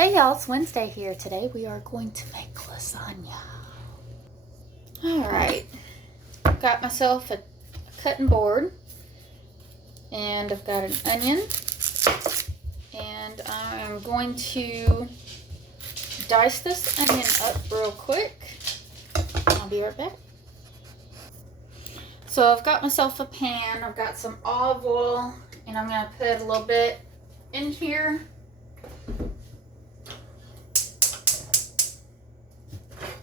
Hey y'all, it's Wednesday here. Today we are going to make lasagna. Alright, got myself a cutting board and I've got an onion and I'm going to dice this onion up real quick. I'll be right back. So I've got myself a pan, I've got some olive oil and I'm going to put a little bit in here.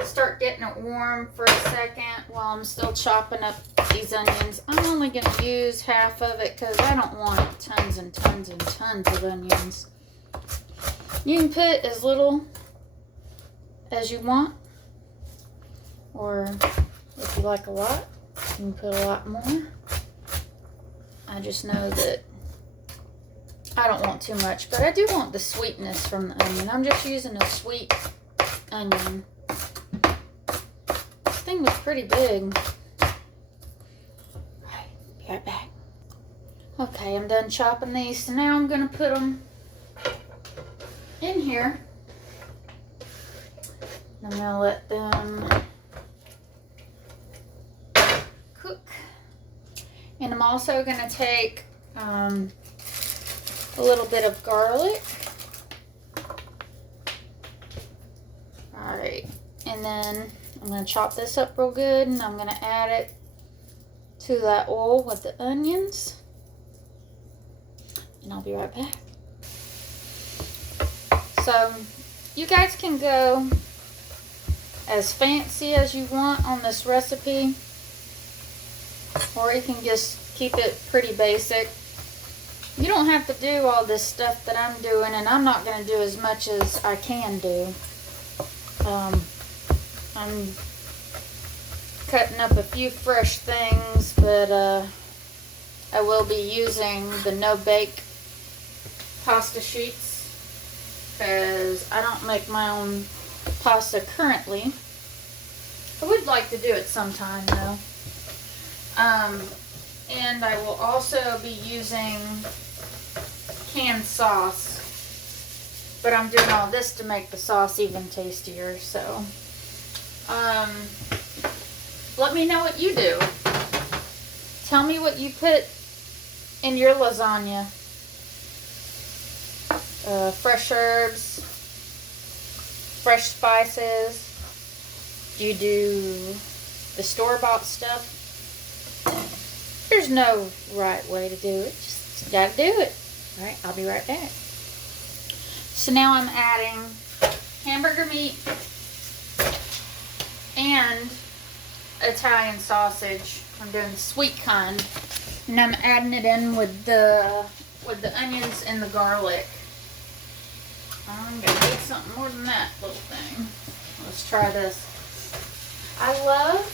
Start getting it warm for a second while I'm still chopping up these onions. I'm only going to use half of it because I don't want tons and tons and tons of onions. You can put as little as you want, or if you like a lot, you can put a lot more. I just know that I don't want too much, but I do want the sweetness from the onion. I'm just using a sweet onion. Thing was pretty big. Alright, be right back. Okay, I'm done chopping these, so now I'm gonna put them in here. I'm gonna let them cook. And I'm also gonna take a little bit of garlic. Alright, and then I'm going to chop this up real good and I'm going to add it to that oil with the onions. And I'll be right back. So you guys can go as fancy as you want on this recipe, or you can just keep it pretty basic. You don't have to do all this stuff that I'm doing, and I'm not going to do as much as I can do. I'm cutting up a few fresh things, but I will be using the no-bake pasta sheets because I don't make my own pasta currently. I would like to do it sometime though. And I will also be using canned sauce, but I'm doing all this to make the sauce even tastier, so let me know what you do. Tell me what you put in your lasagna. Fresh herbs, fresh spices. Do you do the store-bought stuff? There's no right way to do it. Just gotta do it. Alright, I'll be right back. So now I'm adding hamburger meat and Italian sausage. I'm doing the sweet kind, and I'm adding it in with the onions and the garlic. I'm gonna need something more than that little thing. Let's try this. I love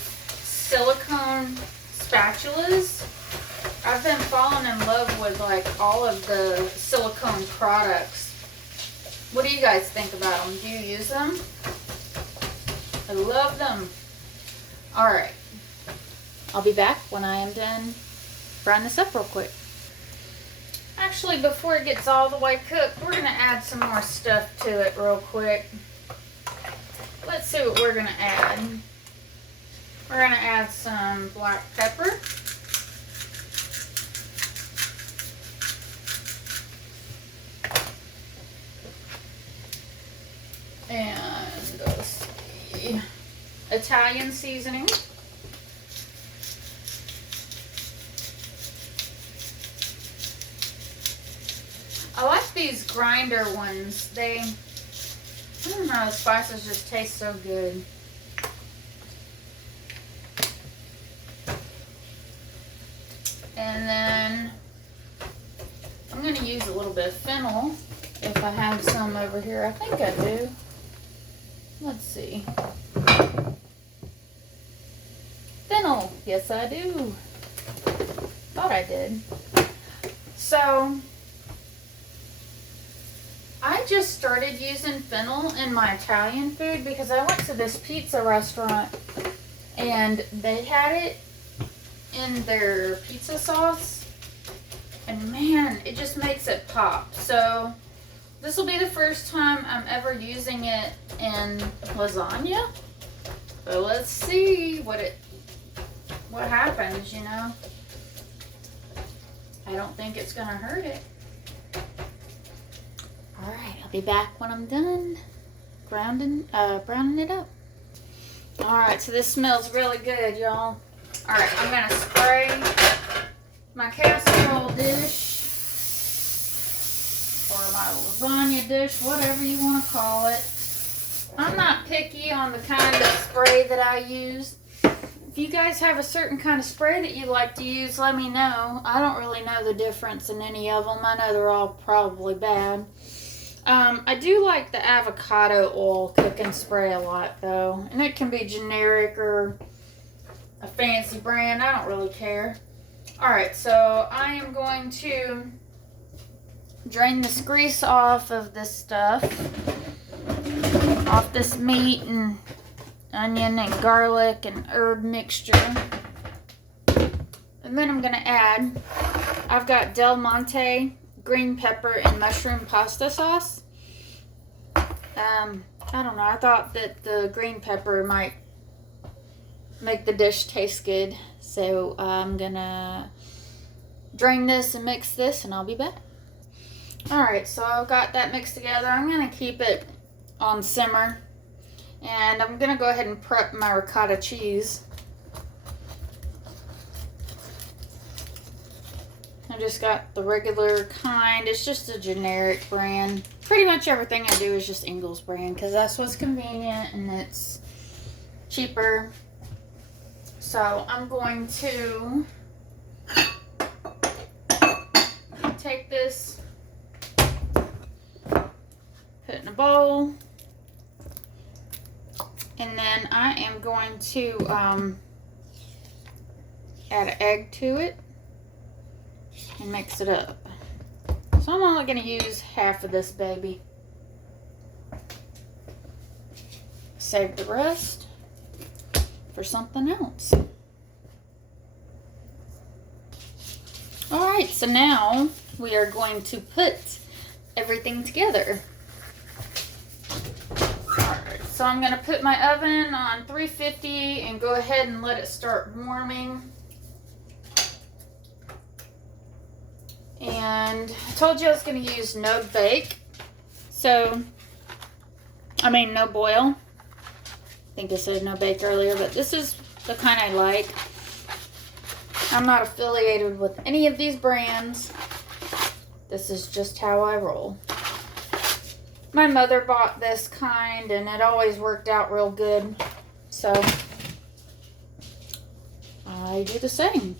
silicone spatulas. I've been falling in love with like all of the silicone products. What do you guys think about them? Do you use them? I love them. Alright. I'll be back when I am done frying this up real quick. Actually, before it gets all the way cooked, we're going to add some more stuff to it real quick. Let's see what we're going to add. We're going to add some black pepper. And let's see, Italian seasoning. I like these grinder ones. I don't know, the spices just taste so good. And then I'm going to use a little bit of fennel if I have some over here. I think I do. Let's see. Fennel. Yes, I do. Thought I did. So I just started using fennel in my Italian food because I went to this pizza restaurant and they had it in their pizza sauce, and man, it just makes it pop. So this will be the first time I'm ever using it in lasagna. But let's see what happens, you know. I don't think it's gonna hurt it. Alright, I'll be back when I'm done browning it up. Alright, so this smells really good, y'all. Alright, I'm gonna spray my casserole dish, or my lasagna dish, whatever you want to call it. I'm not picky on the kind of spray that I use. If you guys have a certain kind of spray that you like to use, let me know. I don't really know the difference in any of them. I know they're all probably bad. I do like the avocado oil cooking spray a lot, though. And it can be generic or a fancy brand. I don't really care. Alright, so I am going to drain this grease off of this stuff. Off this meat and onion and garlic and herb mixture. And then I'm going to add, I've got Del Monte green pepper and mushroom pasta sauce. I don't know, I thought that the green pepper might make the dish taste good. So I'm going to drain this and mix this and I'll be back. Alright, so I've got that mixed together. I'm going to keep it on simmer. And I'm going to go ahead and prep my ricotta cheese. I just got the regular kind. It's just a generic brand. Pretty much everything I do is just Ingles brand because that's what's convenient and it's cheaper. So I'm going to take this, put it in a bowl, and then I am going to add an egg to it and mix it up. So I'm only going to use half of this baby. Save the rest for something else. Alright, so now we are going to put everything together. Alright, so I'm going to put my oven on 350 and go ahead and let it start warming. And I told you I was going to use no bake. No boil. I think I said no bake earlier, but this is the kind I like. I'm not affiliated with any of these brands. This is just how I roll. My mother bought this kind and it always worked out real good. So I do the same.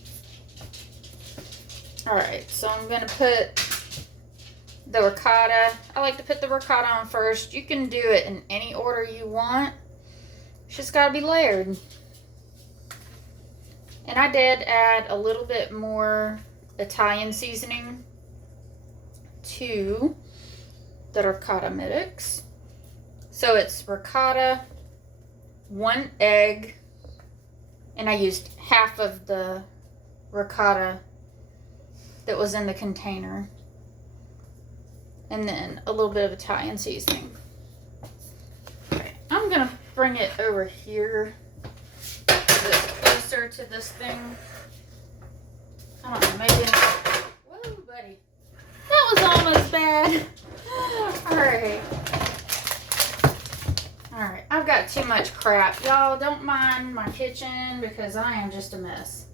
Alright, so I'm going to put the ricotta. I like to put the ricotta on first. You can do it in any order you want. It's just got to be layered. And I did add a little bit more Italian seasoning to the ricotta mix. So it's ricotta, 1 egg, and I used half of the ricotta that was in the container, and then a little bit of Italian seasoning. Okay, I'm gonna bring it over here a bit closer to this thing. I don't know, maybe. Whoa, buddy, that was almost bad. All right, I've got too much crap, y'all. Don't mind my kitchen because I am just a mess.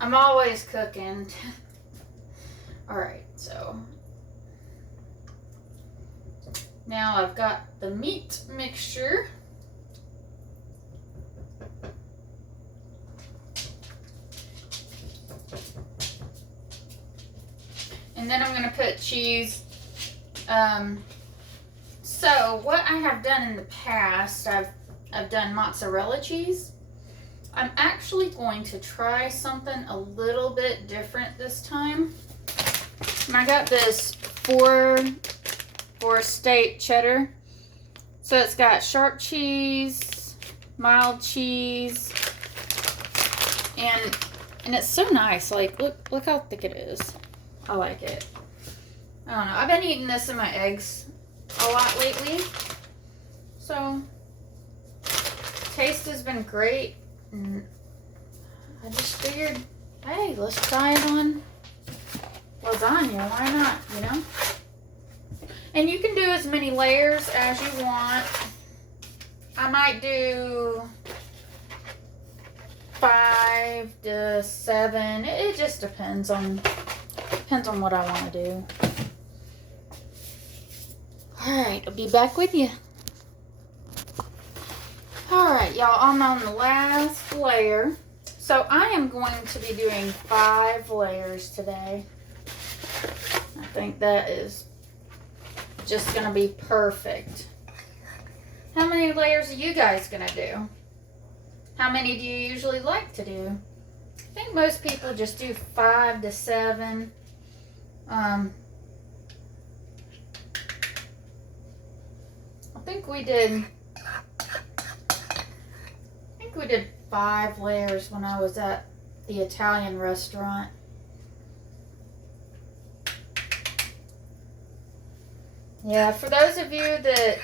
I'm always cooking. Alright, so now I've got the meat mixture. And then I'm going to put cheese. So what I have done in the past, I've done mozzarella cheese. I'm actually going to try something a little bit different this time. And I got this four state cheddar. So it's got sharp cheese, mild cheese, and it's so nice. Like, look how thick it is. I like it. I don't know. I've been eating this in my eggs a lot lately. So, taste has been great. And I just figured, hey, let's try it on lasagna. Why not, you know? And you can do as many layers as you want. I might do 5 to 7. It just depends on what I want to do. Alright, I'll be back with you. Alright, y'all, I'm on the last layer. So I am going to be doing 5 layers today. I think that is just going to be perfect. How many layers are you guys going to do? How many do you usually like to do? I think most people just do 5 to 7. I think we did 5 layers when I was at the Italian restaurant. Yeah, for those of you that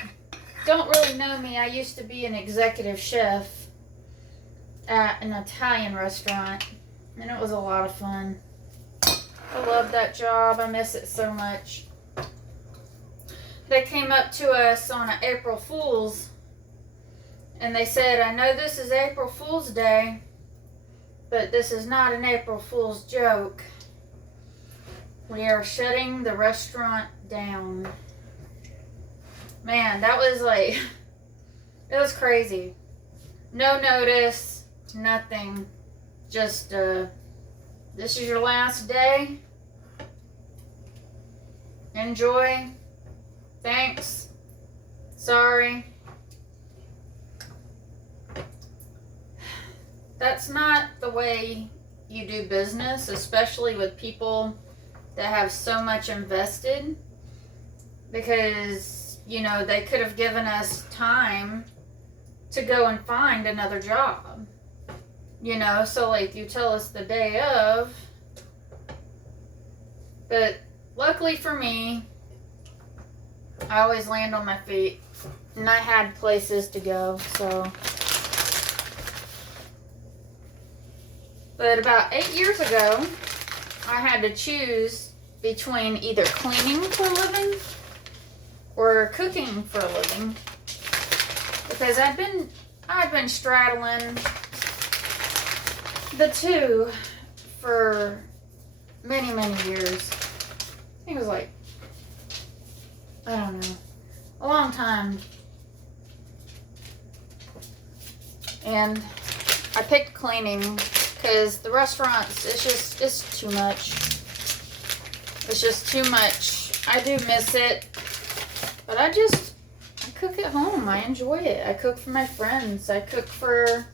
don't really know me, I used to be an executive chef at an Italian restaurant, and it was a lot of fun. I love that job. I miss it so much. They came up to us on an April Fool's, and they said, I know this is April Fool's Day, but this is not an April Fool's joke. We are shutting the restaurant down. Man, that was like, it was crazy. No notice, nothing. Just, this is your last day. Enjoy. Thanks. Sorry. That's not the way you do business, especially with people that have so much invested. Because, you know, they could have given us time to go and find another job. You know, so like you tell us the day of. But luckily for me, I always land on my feet. And I had places to go, so. But about 8 years ago, I had to choose between either cleaning for a living or cooking for a living, because I've been straddling the two for many years. I think it was like, I don't know, a long time. And I picked cleaning because the restaurants, it's too much. It's just too much. I do miss it. But I cook at home. I enjoy it. I cook for my friends. I cook for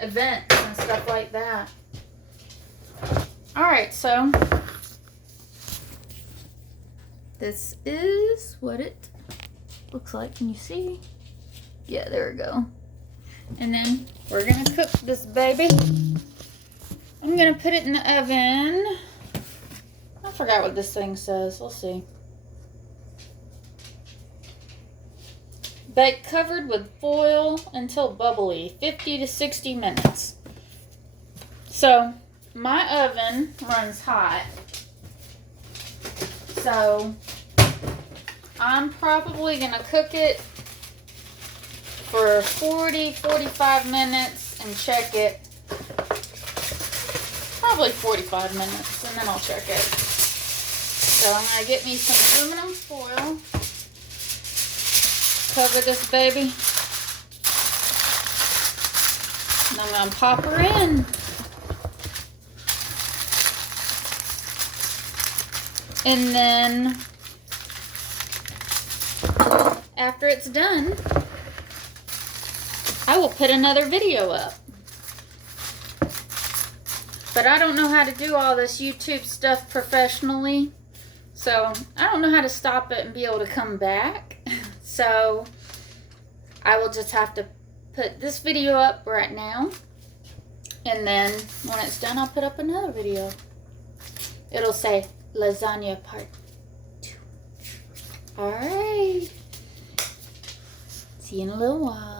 events and stuff like that. Alright, so this is what it looks like. Can you see? Yeah, there we go. And then we're going to cook this baby. I'm going to put it in the oven. I forgot what this thing says. Let's see. Bake covered with foil until bubbly, 50 to 60 minutes. So, my oven runs hot. So, I'm probably going to cook it for 40-45 minutes and check it. Probably 45 minutes, and then I'll check it. So, I'm going to get me some aluminum foil. Cover this baby. And I'm going to pop her in. And then after it's done, I will put another video up. But I don't know how to do all this YouTube stuff professionally. So I don't know how to stop it and be able to come back. So I will just have to put this video up right now. And then when it's done, I'll put up another video. It'll say Lasagna Part 2. Alright. See you in a little while.